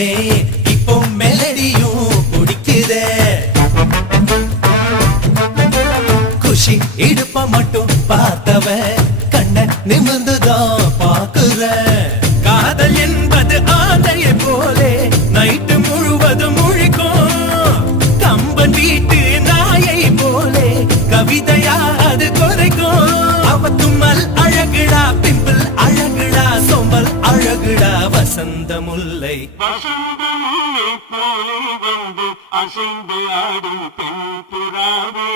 பெண்ணே இப்போ மெலடியும் பிடிக்குதே குஷி இடுப்ப மட்டும் பார்த்தவ கண்ண நிமிர்ந்துதான் பாக்குற காதல் என்பது ஆந்தையை போலே நைட்டு முழுவதும் முழிக்கும் கம்பன் வீட்டு நாயை போலே கவிதையா அது குறைக்கும் அவ தும்மல் அழகுடா பிம்பிள் அழகுடா சோம்பல் அழகுடா வசந்த முல்லை போலே வந்து அசைந்து ஆடும் பெண் புறாவே